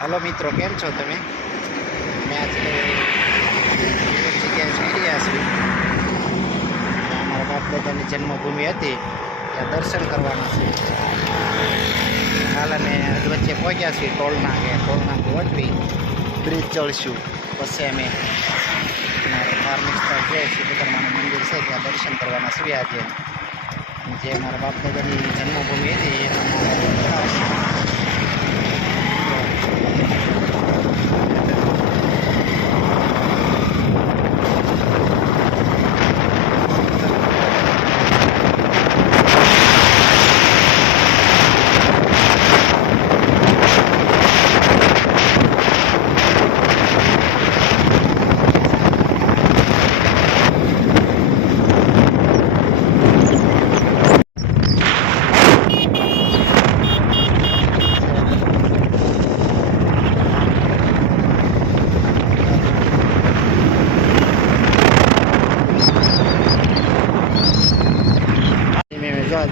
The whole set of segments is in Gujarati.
हेलो मित्रों, केम छो तमे? मैं आज जगह जई रह्या छीं। अमारा बाप दादानी जन्मभूमि हती, त्यां दर्शन करवाना छे। हाल अमे वच्चे पहोंच्या छीं टोलनाके वटवी ब्रिज चढ़शुं, पछी अमे धार्मिक स्थळ जे सिद्धोतरमाનું મંદિર છે ત્યાં દર્શન કરવાના છીએ આજે. જે અમારા બાપ દાદાની જન્મભૂમિ હતી એના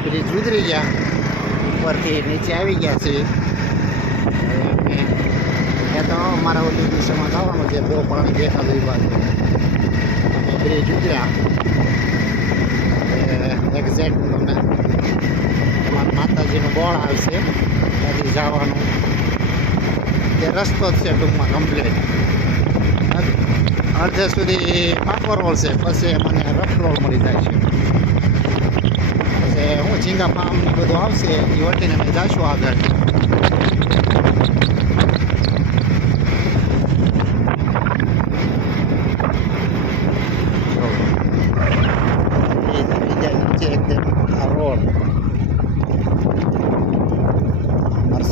ब्रिज उतरी गया, ऊपर थी नीचे आ गया छे. तो अमरा ओली दिशा में जवानुं छे, दो पाणी देखाडुं ए बाजु अमे ब्रिज उतर्या. एक्जेक्ट तमने अमरा माताजीनुं बोर्ड आवशे त्याथी जवानुं जे रस्तो छे टूंकमां कम्प्लीट. अर्धे सुधी पापर रोड छे, पछी अमने रफ रोड मळी जाय छे. હું ઝીંગા ફાર્મ ને બધું આવશે એ વટીને અમે જઈશું આગળ. નીચે એકદમ આ રોડ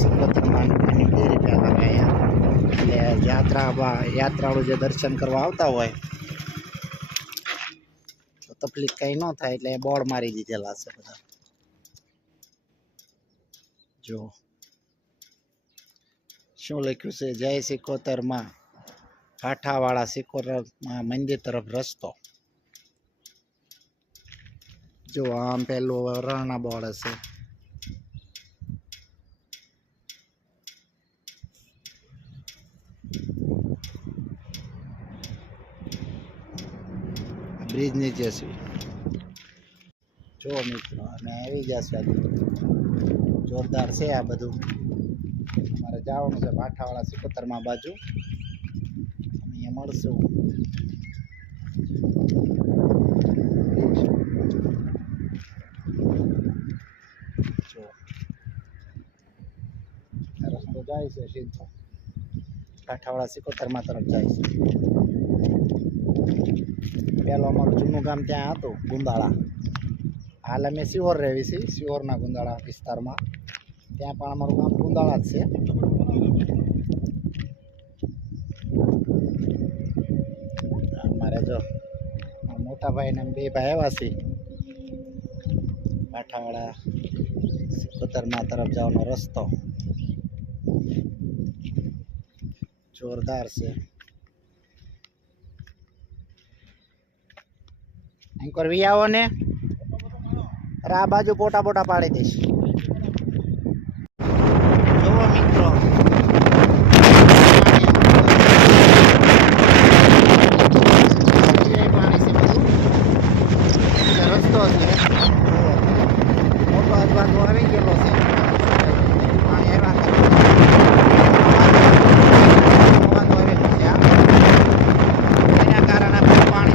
સિદ્ધોતરમાની ડેરી પહેલા અહીંયા એટલે યાત્રાળુ જે દર્શન કરવા આવતા હોય તકલીફ કઈ ન થાય એટલે બોર્ડ મારી દીધેલા છે બધા. જો શું લખ્યું છે, જય સિકોતરમાં કાંઠાવાળા સિકોતરમાં મંદિર તરફ રસ્તો. જો આમ પેલું રણના બોર્ડ હશે. ब्रिज नीचे से जो मित्रों अमे आई जशे. जोरदार से आ बधु अमारे जवानुं छे कांठावाळा सिकोतरमा बाजू. अहींया मळशुं. जो रस्तो जाय छे सीधो कांठावाळा सिकोतरमा तरफ जाय छे. पहलो अमरु जूनु गाम त्या हतुं गुंदाळा. हाल अमे सिहोर रही छीं, सिहोरना गुंदाळा विस्तारमां. त्यां पण अमरुं गाम गुंदाळा ज छे. अमारे जो मोटा भाई ने बे भाई आव्या छे कांठावाळा सिकोतरमा तरफ जवानो रस्तो जोरदार छे. एंकर वी आओ ने आ बाजू पोटा पोटा पाड़ी दईश. जो मित्रों रस्तो मोटो अजवादो आई गेलो छे. पाणी આવ્યા એના કારણે પાણી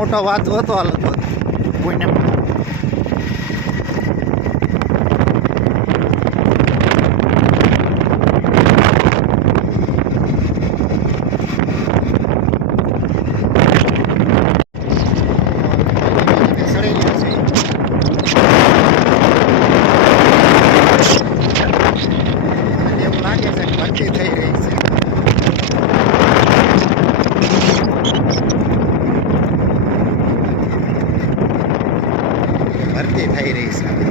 મોટો વાત હતો આ લગભગ કોઈને ભરતી થઈ રહી છે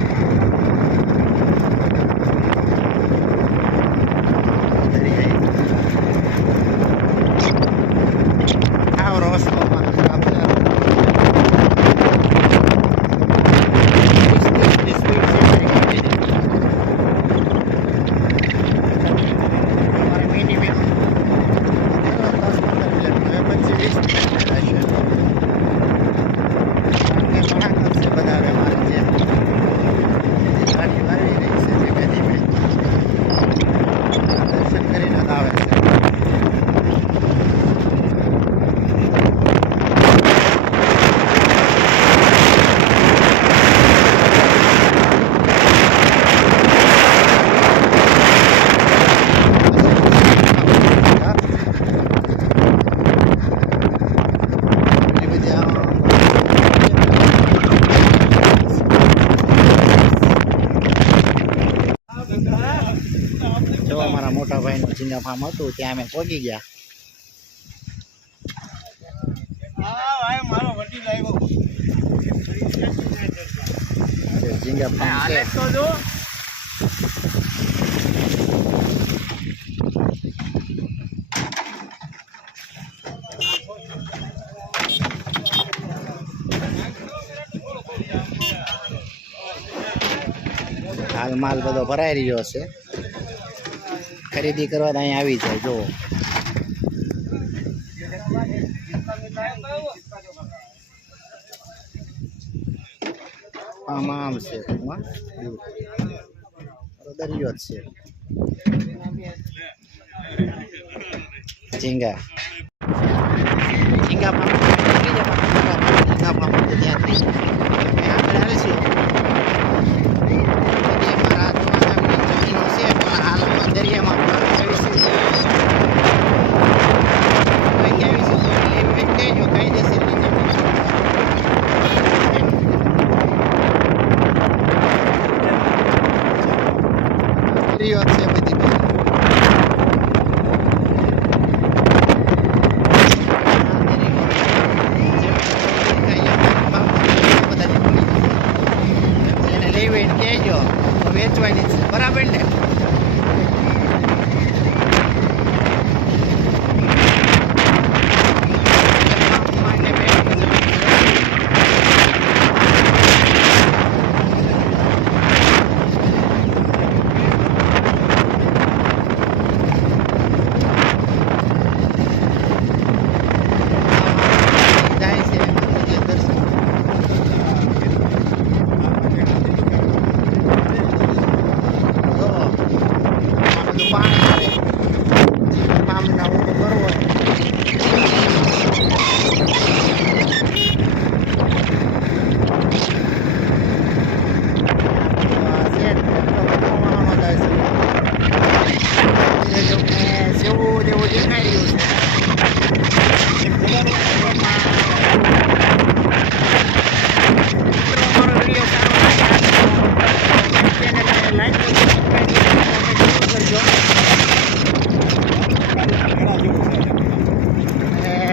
જો અમારા મોટા ભાઈનું ઝીંગા ફાર્મ હતું ત્યાં અમે પહોંચી ગયા ઝીંગા ફાર્મ છે હાલ માલ બધો ભરાઈ રહ્યો છે ખરીદી કરવા તો અહીંયા આવી જાય જો આમ છે દરિયો જ છે ઝીંગા ઝીંગા પામ ત્યાંથી આગળ આવે છે દરિયામાં વેચવાની છે બરાબર ને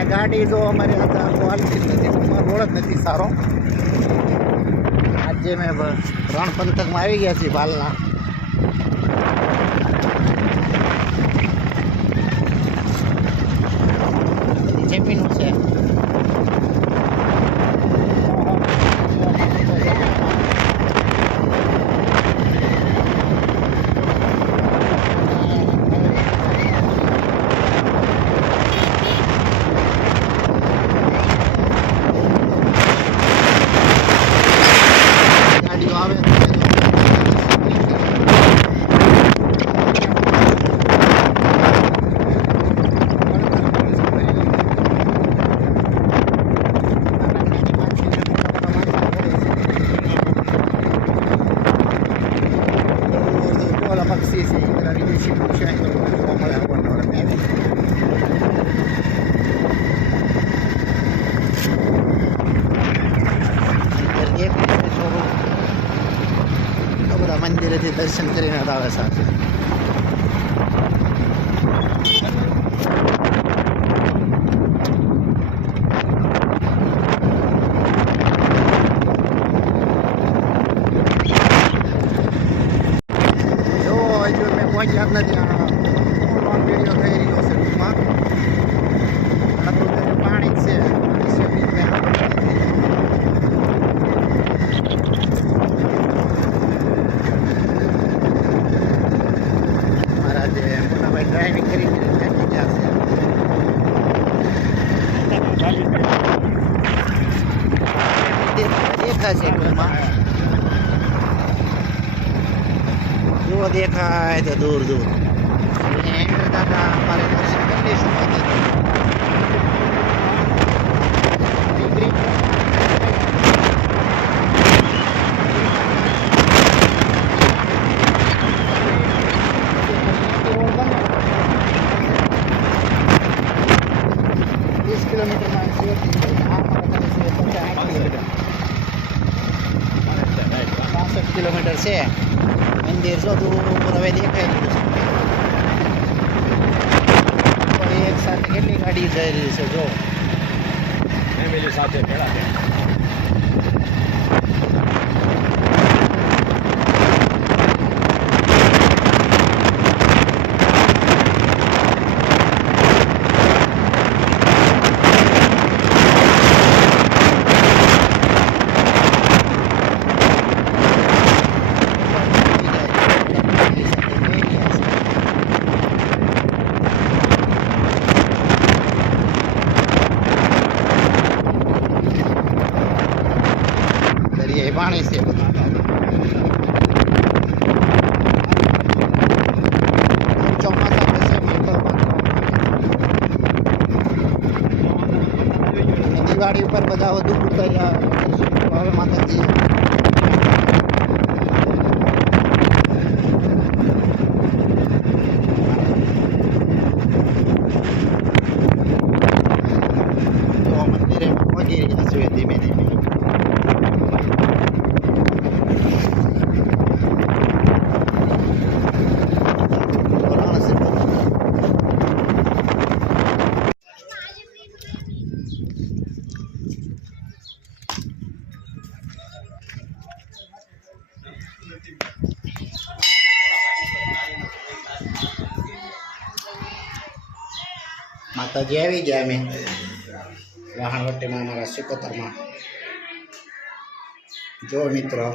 ગાડી જો અમારી હાલતી નથી રોડ જ નથી સારો આજે મેં રણ પંથકમાં આવી ગયા છીએ ભાલના જમીનું છે મંદિરેથી દર્શન કરીને જ આવે સાથે. જો હજુ મેં પહોંચ્યા જ નથી. લોંગ વિડીયો થઈ રહ્યો છે ટૂંકમાં. આટલું બધું પાણી જ છે. મારા જે મોટાભાઈ ડ્રાઇવિંગ કરી થાકી ગયા છે. દેખાશે ટૂંકમાં. જો દેખાય તો દૂર દૂર દાદા અમારે દર્શન કરી લઈશું. 20 કિલોમીટરમાં 65 કિલોમીટર છે. મંદિર જો દૂર હવે દેખાઈ રહ્યું છે. એક સાથે કેટલી ગાડી જઈ રહી છે જો ફેમિલી સાથે ભેળા પાણી છે. ચોમાસા દિવાળી ઉપર બધા વધુ હવે માતાજી તો મંદિરે પહોંચી રહ્યા છે ધીમે ધીમે. માતાજી આવી ગયા અમે વાહણવટીમાં અમારા સિકોતરમાં. જો મિત્રો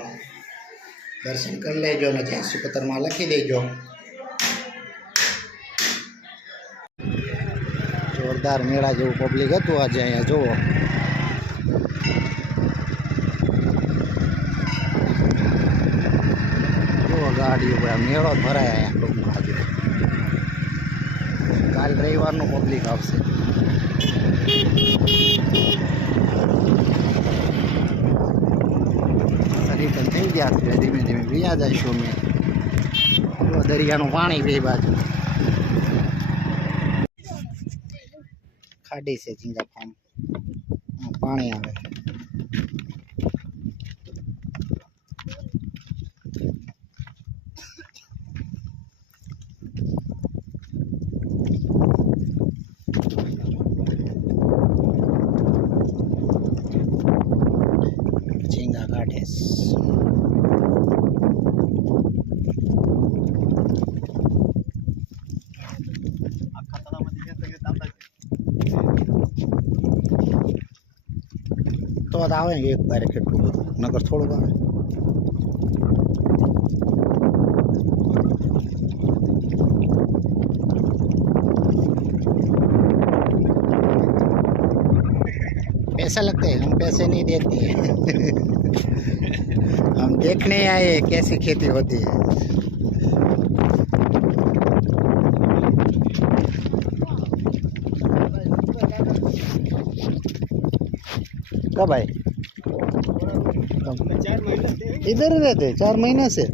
દર્શન કરી લેજો ને ત્યાં સિકોતરમાં લખી દેજો. જોરદાર મેળા જેવું પબ્લિક હતું આજે અહીંયા જુઓ. જુઓ ગાડી મેળો ભરાય અહીંયા ટૂંકમાં આજે. કાલ રવિવારનું પબ્લિક આવશે. શરીર પણ થઈ ગયા છે. ધીમે ધીમે પીયા જઈશું અમે. દરિયાનું પાણી બે બાજુ ખાડી છે. ઝીંગા ફાર્મ પાણી આવે. ઝીંગા કાઢે તો આવે ને એક બારે કેટલું બધું નગર થોડુંક આવે. पैसा लगते हैं, हम पैसे नहीं देते हैं। हम देखने आए कैसी खेती होती है। कब आए? इधर रहते 4 महीना से।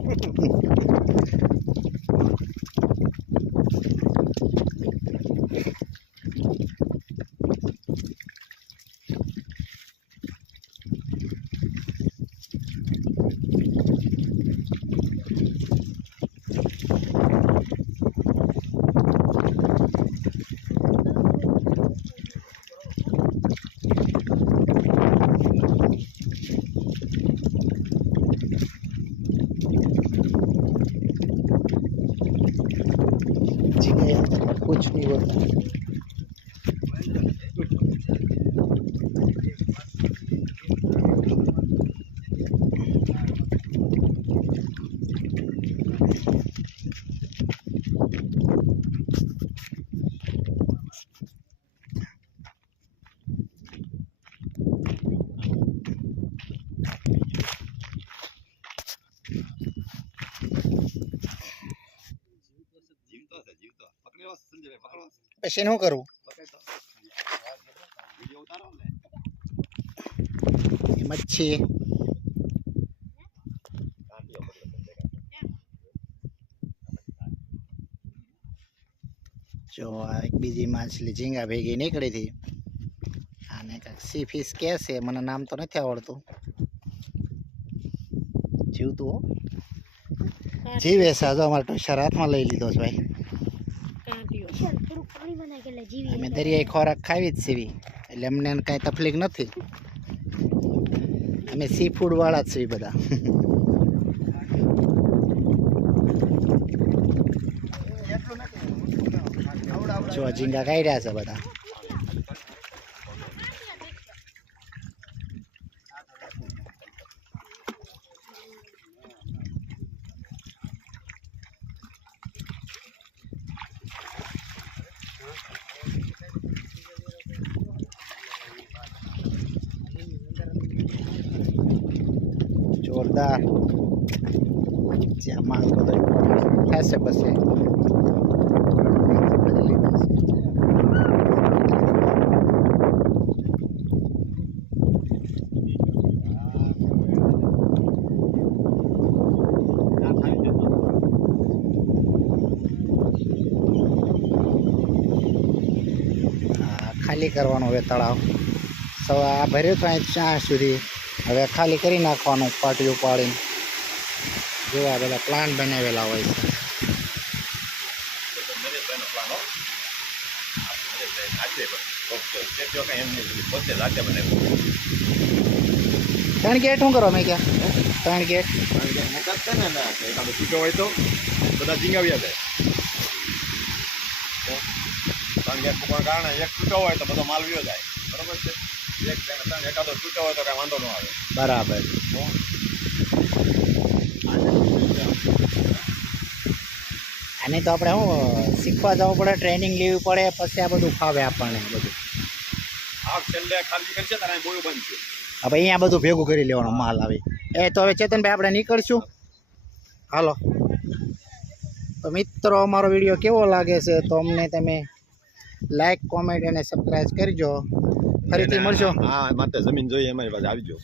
પછી શું કરવું? મચ્છી જો આ એક બીજી માછલી ઝીંગા ભેગી નીકળી હતી. આને કાંઈક સી ફિશ કહે છે, મને નામ તો નથી આવડતું. જીવતું હો જીવે છે. જો અમારે ટોશર હાથમાં લઈ લીધો છે ભાઈ. અમે દરિયાઈ ખોરાક ખાવી જ છીએ એટલે અમને કાંઈ તકલીફ નથી. અમે સી ફૂડ વાળા જ છીએ બધા. જો ઝીંગા કાઢ્યા છે બધા. જોરદાર જ્યાં માલ બધો થશે પછી ખાલી કરવાનું હવે તળાવ. સવા ભર્યું તો ત્યાં સુધી હવે ખાલી કરી નાખવાનું પાટિયું પાડીને. જેવા બધા પ્લાન બનાવેલા હોય છે. 3 ગેટ શું કરો મેં ક્યાં 3 ગેટ છૂટો હોય તો બધા ઝીંગાવ્યા જાય. 3 ગેટ મૂકવાના કારણે એક છૂટો હોય તો બધો માલ વ્યો જાય. બરોબર છે. એકાદો છૂટો હોય તો કાંઈ વાંધો ન આવે. બરાબર. આને તો આપણે શું શીખવા જવું પડે, ટ્રેનિંગ લેવી પડે, પછી આ બધું ફાવે આપણને બધું. હા છેલ્લે ખાલી કરશે તારે બોયું બંધ છે. હવે અહીંયા બધું ભેગું કરી લેવાનો માલ આવે. તો હવે ચેતનભાઈ આપણે નીકળશું. હાલો તો મિત્રો, અમારો વિડીયો કેવો લાગે છે તો અમને તમે લાઈક, કોમેન્ટ અને સબસ્ક્રાઈબ કરજો. ફરીથી મળશો. હા માત્ર જમીન જોઈએ અમારી પાસે આવજો.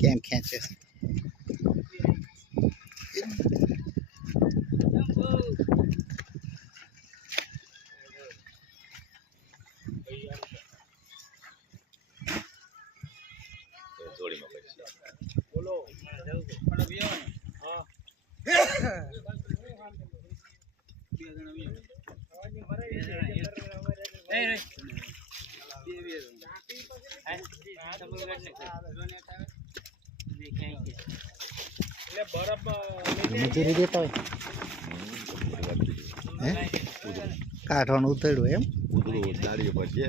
કેમ ખેંચે મજૂરી દેતા હોય કાઢવાનું ઉતર્યું એમ. દાડી પર છે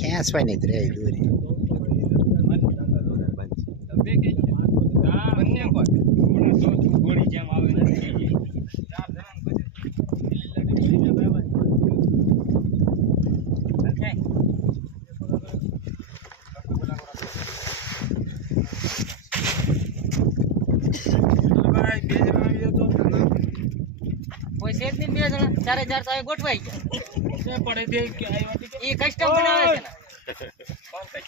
ખેંચવાની જ રહે દોરી. ચારે ચાર તો ગોઠવાઈ ગયા. એ કસ્ટમ બનાવે છે. કોણ કઈ